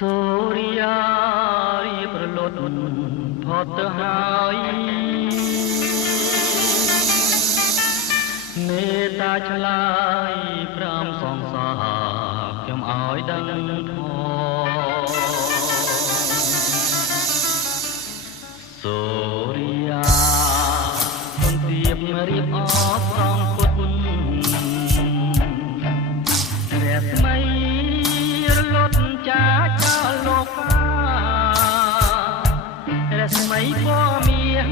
សូរិយារីប្រលត់ផុតទៅហើយមេត្តាឆ្លើយប្រាំសងសាខ្ញុំឲ្យដឹងធម៌សូរិយាទុនទៀបរៀបអស្រងពុតរស្មីរលត់ចាចោលលោករស្មីពណ៌មាស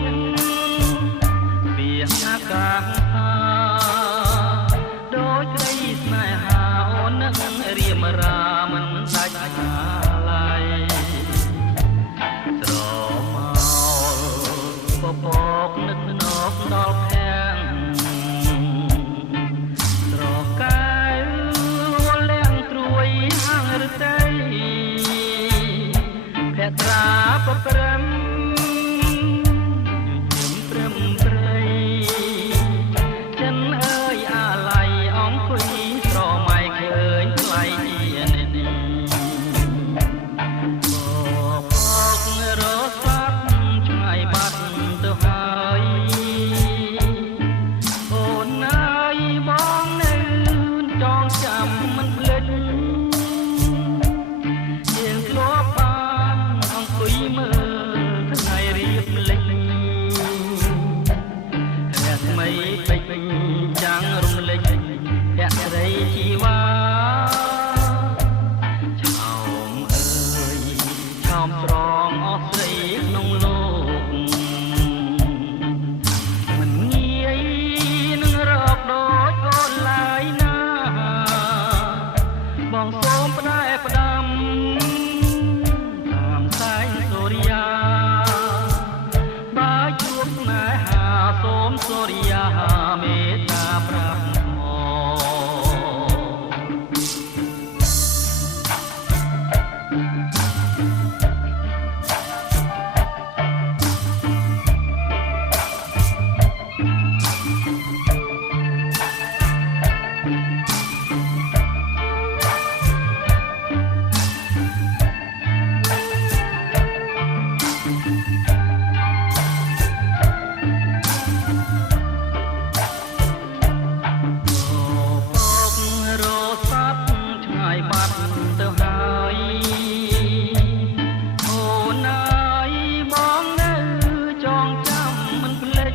ពីអាកាសដូចក្តីស្នេហាអូននឹងរៀមរាមិនដាច់អាឡ័យស្រមោលពពកនឹកណប់ដល់ខាងស្រកាយលៀងត្រួយហាងរតីភក្ត្រាប្រព្រឹមចាំរំលេចភក្តីជីវ៉ាឆោមអើយឆោមស្រងអស់ស្រីក្នុងលោកមិនងាយនឹងរកដូចអូនឡើយណាបងសូមផ្ដែផ្ដាំតាមសែងសូរិយាបើជួបស្នេហាសូមសូរិយាមេត្តាប្រាប់ទៅហើយអូនអើយបងនៅចងចាំមិនភ្លេច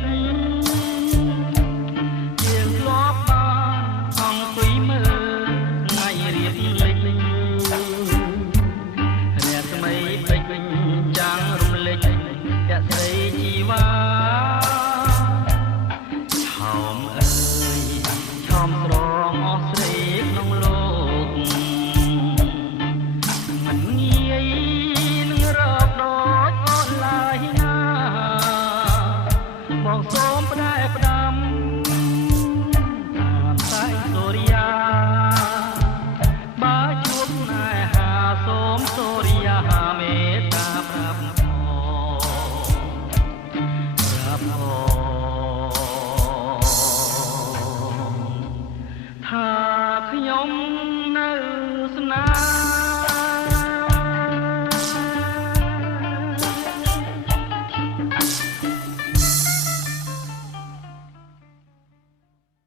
យើងធ្លាប់បានអង្គុយមើលថ្ងៃរៀបលិចរស្មីពេជ្រវិញចាំងរំលេចភក្តីជីវ៉ាឆោមអើយឆោមស្រងអស់ស្រីក្នុងលោកបងសូមផ្ដែផ្ដាំតាមសែងសូរិយាបើជួបស្នេហាសូមសូរិយាមេត្តាប្រាប់ថាខ្ញុំនៅ